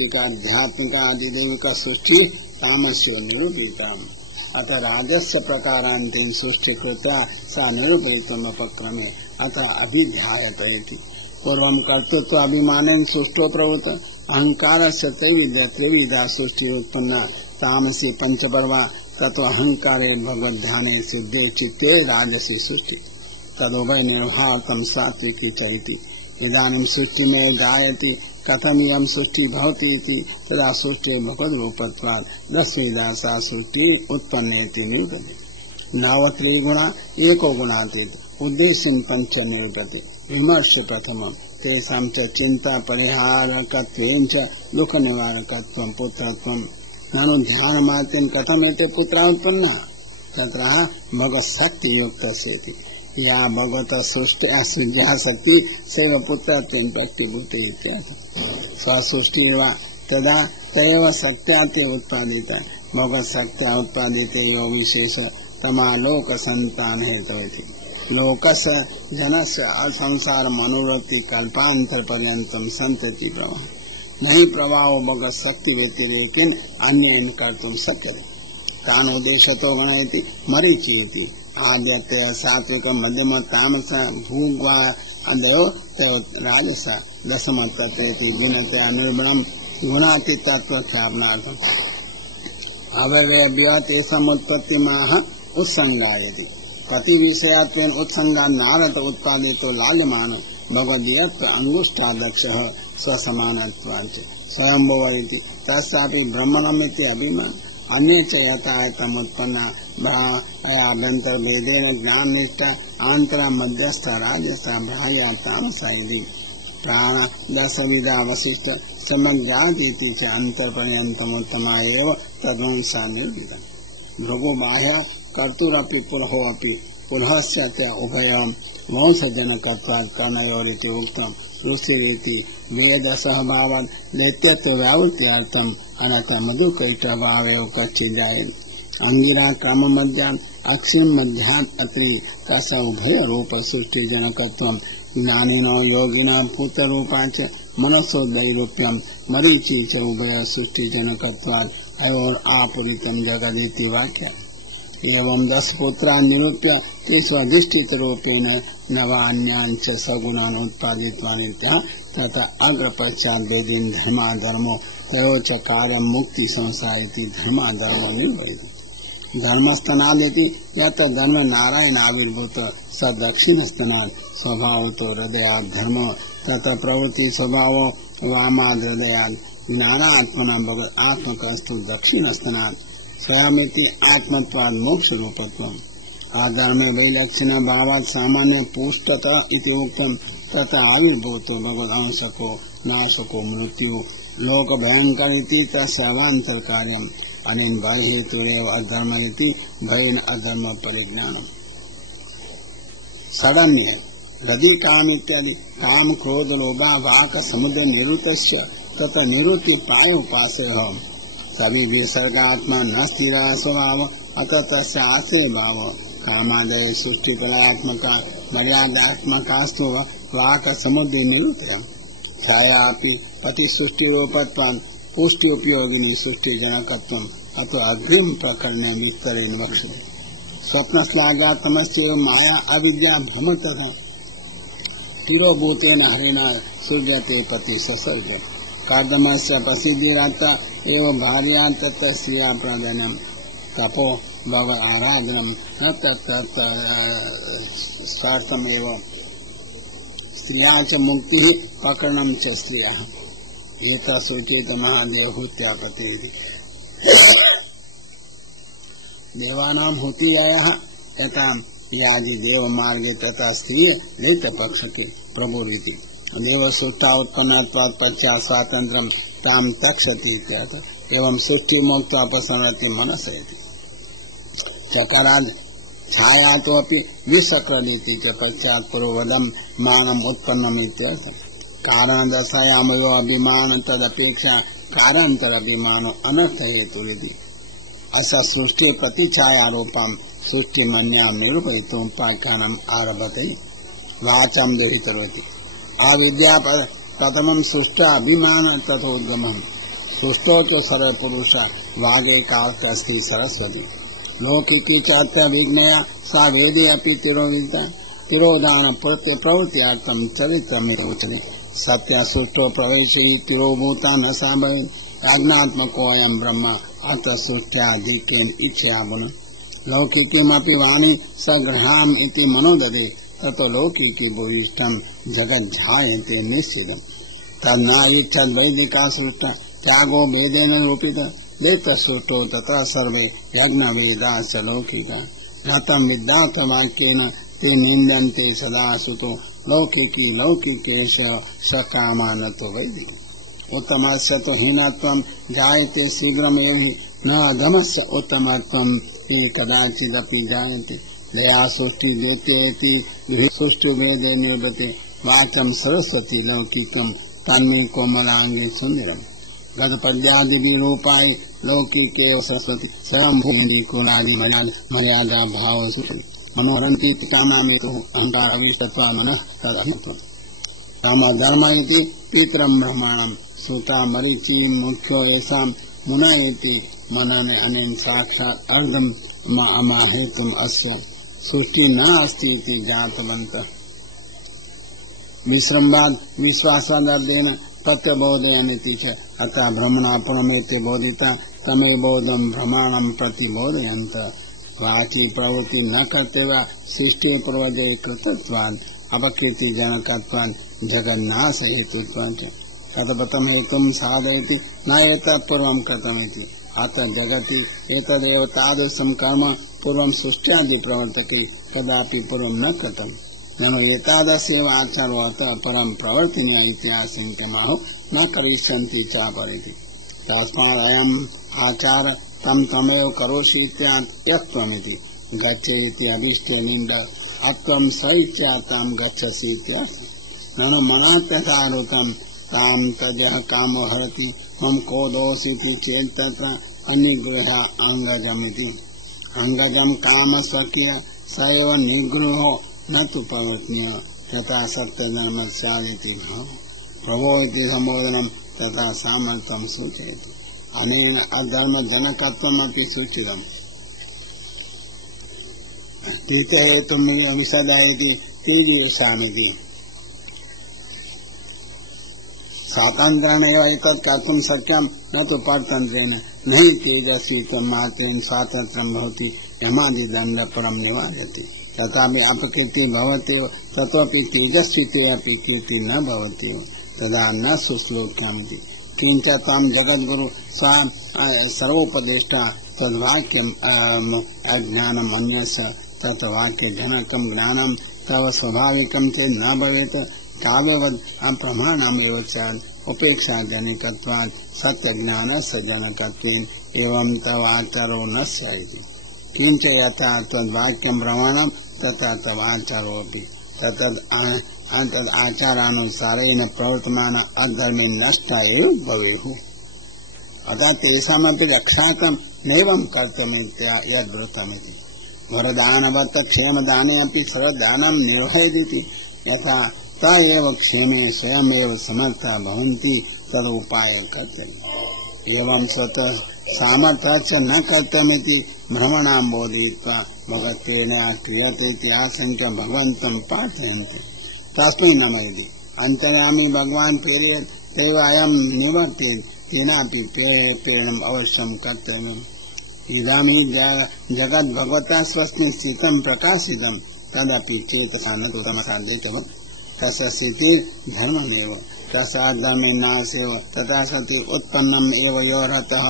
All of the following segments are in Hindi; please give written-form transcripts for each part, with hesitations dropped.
सात्विक आध्यात्मिक आदिदेविक सृष्टि तामस्य निरूपिता अतः राजस्य प्रकारान्तेन सृष्टिकृत्या सा निरूपयितुम् उपक्रमे अतः अभिध्यायत इति पूर्वं कर्तृत्व अभिमानेन सृष्टो प्रवृत्त अहंकारस्य त्रिविधा सृष्टि उत्पन्ना तामसी पंचपर्वा ततो अहंकारे भगवद्ध्याने सिद्धे चित्ते राजसी सृष्टि तदुभय निर्भातम सात्विकी चरिति इदानीं सृष्टि में जायति कथमियं सृष्टि भवति इति तदा सृष्टि भगवद्रूपत्वात् दशविधा सा सृष्टि उत्पन्नेति निरूपते नवत्रिगुणा एको गुणातीत उद्देश्यं पंच निरूपते विमर्श प्रथमं तेषां च चिन्ता परिहारकत्वेन च दुःख निवारकत्वं पुत्रत्वं ननु ध्यानमात्रेण कथमेते पुत्रा उत्पन्ना तत्र भगवत्शक्ति युक्तस्येति या भगवत सृष्टि असृज्या शक्ति सेव पुत्र प्रत्यभूते स्वसृष्टि तदा तयव सत्याते उत्पादित भगवत शक्त्या उत्पादिते यो विशेष तमालोक संतान हेतु लोकस्य जनस्य असंसार मनोवृत्ति कल्पांतर पर्यंतम संतति प्रवाह नहीं प्रवाह भगवत शक्ति व्यतिरेकेन अन्येन कर्तुं शक्यते तान उद्देश्यतो गणयति मरीचि आद्यते सात्विक मध्यम तामस भूग्वा अदयो राजस दशम तत्वेति जिनते अनिर्बलम गुणातीतत्वख्यापनार्थम अवयव्य तेषामुत्पत्तिमाह उत्संगायति प्रति विषयात्वेन उत्संगा नारद उत्पादितो लाल्यमान भगवदीयत्व अंगुष्ठादक्षः स्वसमानत्वाच्च स्वयंभुवरिति तस्यापि ब्रह्मणमिति अभिमान अन्य च यथायतम उत्पन्ना अभ्यंतर भेदेन ज्ञान निष्ठा आंतरा मध्यस्थ राजस्थ बाह्या तामसा इति प्राण दशविधा वशिष्ठ समग्रादीति च अंतर पर्यन्तम उत्तमा एव तद्वंशा निर्विदा भृगु बाह्य कर्तुरपि पुलहोऽपि पुलहस्य च उभयं वंशजनकत्वात् कर्णयोरिति उक्तम् ऋषिरिति वेद सहभावात् दैत्यत्व व्यावृत्त्यर्थम् अनथ मधुकैटभावेव कच्चिदायेत् अंगिरा काम मध्यान अक्षिम मध्यान अत्रि तस उभय रूप सृष्टि जनकत्वम् ज्ञानिनो योगिनो पुत्र रूपाच मनसो दैरूप्यम् मरीचि च उभय सृष्टि जनकत्वात् अयोर आपुरितम् जगदिति वाक्य एवं 10 पुत्रा निरूप्य तेष्वधिष्ठित रूपेण नवान्यान् च सगुणान् उत्पादितवानित्यः तथा अग्रपश्चात् वेदीन् धर्माधर्मो तयोच कार्यं मुक्ति संसारिति धर्माधर्मो निर्वहितम् धर्मस्तनादिति यत् धर्म नारायणाविर्भूत स दक्षिणस्तनात् स्वभावतो हृदयात् धर्म तथा प्रवृत्ति स्वभावो वामाद् हृदयात् ज्ञानात्मना भगवत् आत्मकस्तु दक्षिणस्तनात् स्वयमिति आत्मत्वात् मोक्ष रूपत्वम् आधर्मे वैलक्षण भावात् सामान्य पुष्टत इति उक्तम् तथा आविर्भूतो भगवत् अंशको नाशको मृत्यु लोक भयंकर इति तस्यावान्तर कार्यम् अनेन भय हेतुरेव अधर्म इति भयेन अधर्म परिज्ञानम् षडन्य रदि काम इत्यादि काम क्रोध लोभ वाक समुद्र निरुतस्य तथा निरुति प्राय उपासेह सभी विसर्गात्मा न स्थिर स्वभाव अतः तस्य आश्रय भाव कामादय सृष्टि कलात्मक मर्यादात्मकास्तु वाक समुद्र निरुत्य छायापि पति सृष्टि रूपत्वान् पुष्टि उपयोगिनी सृष्टि जनकत्वम् अतो अग्रिम प्रकरण विस्तरेण वक्ष्यते स्वप्नश्लाघातमस्य माया अविद्या भ्रमतः तिरोभूतेन हरिणा सृज्यते पति ससर्ग कर्दमस्य प्रसिद्धिराता एवं भार्या तत्स्त्रिया प्रदानम तपो भव आराधनम न तत्तमेव स्त्रिया च मुक्ति प्रकरणम च स्त्रिया एतसुचेत महादेव हुत्यापते देवानां हुतियायः तथा यादि देव मार्गे तथा स्त्री लेत पक्षके प्रभुरिति देव सुष्टा उत्पन्नत्वात् पश्चात् स्वातंत्रम् ताम तक्षति इत्यर्थ एवं सृष्टि मोक्त अपसरति मनसयति चकाराद छाया तो अपि विसक्रदिति च पश्चात् पूर्ववदम् मानम् उत्पन्नम् इत्यर्थ कारण दशायामयो अभिमान तदपेक्षा कारांतर अभिमानो अनर्थ हेतुरिति असा सृष्टि प्रतिछाया रूपम सृष्टि मन्यां निरूपयितुं उपाख्यानम् आरभते वाचं व्यहितरोति अविद्या प्रथमं सृष्टा अभिमान तथोद्गमम् सुष्टो तो सरल पुरुष वागे कार्थस्ति सरस्वती लौकिकी चात्य विज्ञया सा वेदे अपि तिरोदिता तिरोदान प्रवृत्त्यार्थम चरित्रमिरोचने सत्य सुष्टो प्रवेशि तिरोभूता न सा भवे अज्ञात्मकोऽयं ब्रह्म अत सृष्ट्यादिकेन इच्छयामुन लौकिकीमपि वाणी सगृहाम इति मनोदरे ततो लौकिकी भूयिष्ठं जगज्जायते निश्चितम् तन्नाविच्छद् वैदिका सृष्टा त्यागो वेदेन रूपिता वेदसृष्टो तथा सर्वे यज्ञवेदाश्च लौकिका नतं विद्यार्थवाक्येन ते निन्दन्ते सदा सुतो लौकिकी लौकिकेश सकामा न तो वैदिक उत्तमस्य तो हीनत्वं जायते शीघ्रमेव न अधमस्य उत्तमत्वं ते कदाचिदपि जायते दया सृष्टि देते सृष्टि वेदे निवदते वाचं सरस्वती लौकिकं तन्मे कोमलांगे सुंदरम् गदपद्यादि रूपाय लौकिके सरस्वती स्वयं भूमि कुलादि मर्यादा भाव मनोहरन्ति पितानामे तो अहंकार अविष्टत्वा मनः तदहत्वम् काम धर्म इति पितरं ब्रह्माणं श्रुता मरीचि मुख्यो येषां मुना इति मनने अनेन साक्षात् अर्धम् अमाहेतुम् अस्य सृष्टि न अस्ति इति जातवन्तः विश्रम्भाद् विश्वासादादेन प्रत्यबोधयन्ति च अतः ब्रह्मणा पुनमेते बोधिता तमे बोधं भ्रमाणं प्रतिबोधयन्तः वाची प्रवृत्ति न कर्तव्या सृष्टि पूर्वजे कृतत्वान् अपकीर्ति जनकत्वान् जगन्नाश हेतुत्वान् च तदपतम हेतुं साधयति न एतत् पूर्वं कृतमिति अतः जगति एतदेव तादृशं कर्म पूर्वं सृष्ट्यादि प्रवर्तके कदापि पूर्वं न कृतम् ननु एतादृशेव आचारो अतः परं प्रवर्तिनीय इत्याशङ्क्यमाहो न करिष्यन्ति चापरिति तस्मात् अयम् आचार तम तमेव करोषि इत्यर्थमिति गच्छेति अभीष्टे निंद अत्वं सैच्यातां गच्छसि इत्यर्थः ननु मनात्यथारुतं तां तजः कामो हरति मम को दोषिति चेत् तत्र अनिगृह अंगजमिति अंगजं काम स्वकीय स एव निगृहो न तु प्रवृत्नीय तथा सत्यधर्मस्यादिति प्रभो इति संबोधनं तथा सामर्थ्यं सूचयति अनेन अधर्म जनकत्वमपि सूचितम् टीके हेतुं विशदयति तेजसामिति स्वातन्त्र्येण एव एतत् कर्तुं शक्यं न तु परतन्त्रेण न हि तेजसी मात्रेण स्वातन्त्र्यं भवति यमादिदण्ड परं निवार्यते तथापि अपकीर्ति भवत्येव ततोऽपि तेजस्विते अपि कीर्ति न भवति तदा न शुश्रूषन्ति किंच ताम जगद्गुरु सर्वोपदेष्टा तद्वाक्यम् अज्ञानम् अन्यस्य तद्वाक्य जनकं ज्ञानं तव स्वाभाविकं चेत् न भवेत् काव्यवद् अप्रमाणमेव च उपेक्षा जनिकत्वात् सत्यज्ञानस्य जनकत्वेन एवं तव आचारो न स्यात् किंच यथा तद्वाक्यं प्रमाणं तथा तव आचारोऽपि तद् आचारानुसारेण प्रवर्तमान अधर्मे नष्टा एव भवेयुः अतः तेषामपि रक्षार्थं नैवं कर्तुमित्या यद्वृत्तमिति वरदानवत् क्षेमदाने अपि स्वदानं निर्वहयति यथा ता एव क्षेमे स्वयमेव समर्था भवन्ति तदुपाय कर्तव्यम् एवं स्वतः सामर्थ्य न कर्तव्यमिति भ्रमणां बोधयित्वा भगवत्वेन क्रियते इति आशंक्य भगवन्तं पाठयन्ति तस्मै नमयति अंतर्यामी भगवान प्रेरयेत् तेव अयं निवर्तेत् तेनापि प्रेरणम् अवश्यं कर्तव्यम् इदानीं जगत् भगवता स्वस्मिन् स्थितं प्रकाशितं तदपि चेतसा न तु तमसा देशवत् तस्य स्थितिर्धर्ममेव तस्याद्धर्मे नाशेव तथा सति उत्पन्नम् एव यो रतः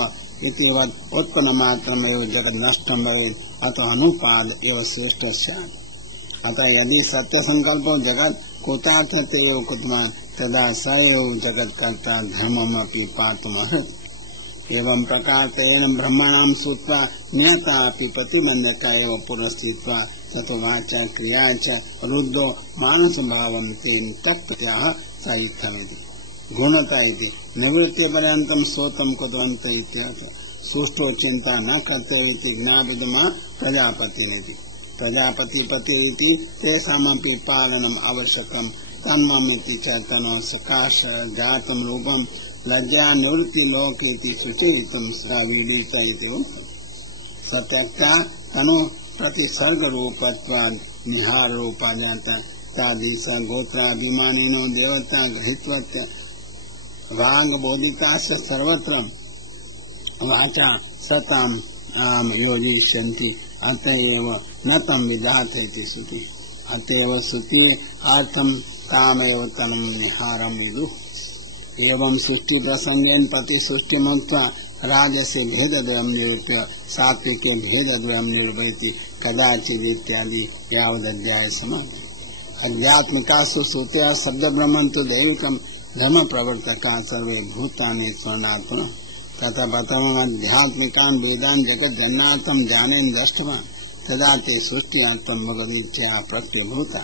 इति वत् उत्पन्नमात्रमेव जगत् नष्टं भवेत् अतः अनुपाद एव श्रेष्ठ स्यात् अतः यदि सत्यसंकल्पो जगत् कृतार्थतेव कृतवान् तदा स एव जगत्कर्ता धर्ममपि पातुमर्हति एवं प्रकारेण ब्रह्मणां श्रुत्वा नियता अपि प्रतिबन्धता एव पुरस्थित्वा ततो वाचा क्रिया च रुद्धो मानसभावं तेन तत्प्रत्याह साहित्यमिति गुणता इति निवृत्तिपर्यन्तं श्रोतं कृतवन्त इत्यर्थः सुष्ठो चिन्ता न कर्तव्य इति ज्ञापितुमा प्रजापतिरिति प्रजापतिपति इति तेषामपि पालनम् आवश्यकम् तन्ममिति च तनो सकाश जातं रूपं लज्जा निवृत्ति लोकेति सुचरितम साविदिता इति सत्यक्ता तनु प्रतिसर्ग रूपत्वाद निहार रूपा जाता तादृश गोत्राभिमानिनो देवता गृहीत्वत्य वांग बोधिकाश्च सर्वत्र वाचा सताम योजिष्यन्ति अतएव न तम विधाते इति श्रुति अतएव श्रुति अर्थम कामेव तन्म निहारम विदुः एवं सृष्टि प्रसंगेन प्रति सृष्टि मुक्त्वा राजसे भेदद्वयं निरूप्य सात्विके भेदद्वयं निरूपयति कदाचित् इत्यादि यावदध्याय समाप्ति अध्यात्मिकासु श्रुतयः शब्द ब्रह्मन्तु दैविकं धर्म प्रवर्तका सर्वे भूतानि स्वर्णात्मन तथा प्रथमम् आध्यात्मिकान् वेदान् जगज्जन्नार्थं जानेन दृष्टवान् तदा ते सृष्टि अल्पं भगवदीच्छया प्रत्यभूता